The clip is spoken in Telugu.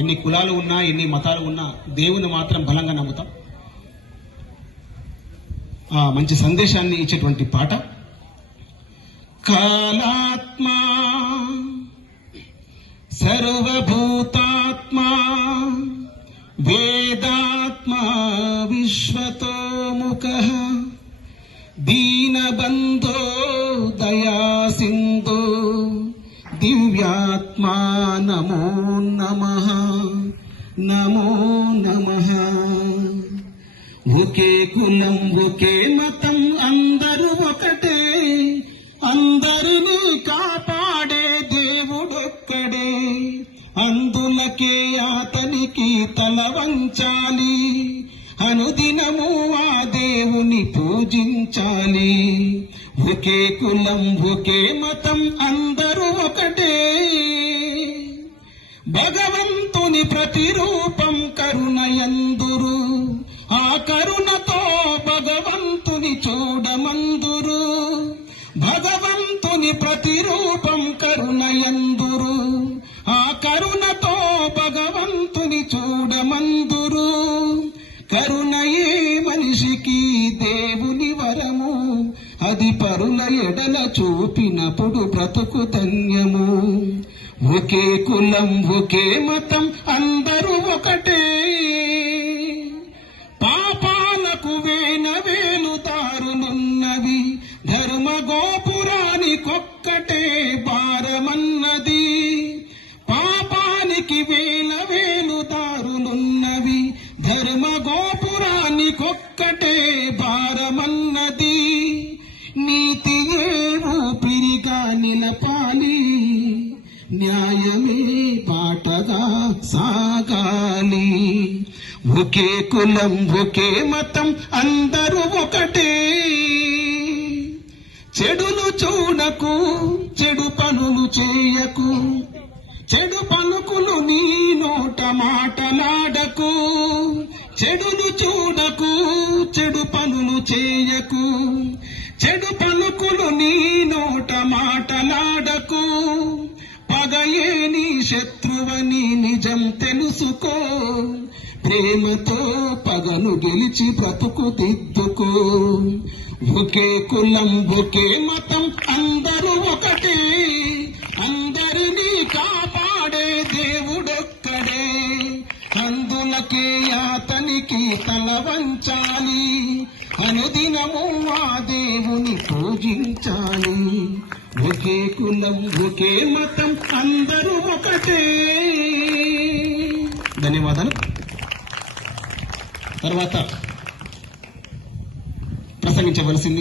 ఎన్ని కులాలు ఉన్నా ఎన్ని మతాలు ఉన్నా దేవుని మాత్రం బలంగా నమ్ముతాం. ఆ మంచి సందేశాన్ని ఇచ్చేటువంటి పాట. కాలాత్మా సర్వభూతాత్మా వేదాత్మా విశ్వతోముఖః దీనబంధో దయాసింధో దివ్యాత్మా నమో నమః నమో నమః. ఒకే కులం ఒకే మతం అందరూ ఒకటే, అందరినీ కాపాడే దేవుడొక్కడే, అందులకే అతనికి తల వంచాలి, అనుదినము ఆ దేవుని పూజించాలి. ఒకే కులం ఒకే మతం అందరూ ఒకటే, భగవంతుని ప్రతిరూపం కరుణయందురు, ఆ కరుణతో భగవంతుని చూడమందురు. భగవంతుని ప్రతిరూపం కరుణయందురు, ఆ కరుణతో భగవంతుని చూడమందురు. కరుణయే మనిషికి దేవుని వరము, అది పరుల ఎడల చూపినప్పుడు బ్రతుకు ధన్యము. ఒకే కులం ఒకే మతం అందరూ ఒకటే, పాపాలకు వేలు దారులున్నవి, ధర్మ గోపురానికొక్కటే భారమన్నది. పాపానికి వేలు దారులున్నవి, ధర్మ గోపురానికొక్కటే భారమన్నది. నీతియే ఊపిరిగా నిలపాలి, న్యాయమే పాటగా సాగాలి. ఒకే కులం ఒకే మతం అందరూ ఒకటే, చెడులు చూడకు చెడు పనులు చేయకు, చెడు పలుకులు నీ నోట మాటలాడకు. చెడులు చూడకు చెడు పనులు చేయకు, చెడు పలుకులు నీ నోట మాటలాడకు. పగయే నీ శత్రువని నిజం తెలుసుకో, ప్రేమతో పగను గెలిచి బ్రతుకు దిద్దుకో. ఒకే కులం ఒకే మతం అందరూ ఒకటే, అందరినీ కాపాడే దేవుడొక్కడే, అందులకే అతనికి తల వంచాలి, అనుదినము ఆ దేవుని పూజించాలి. ఒకే కులం ఒకే మతం అందరూ ఒకటే. ధన్యవాదాలు. తర్వాత ప్రసంగించవలసిందిగా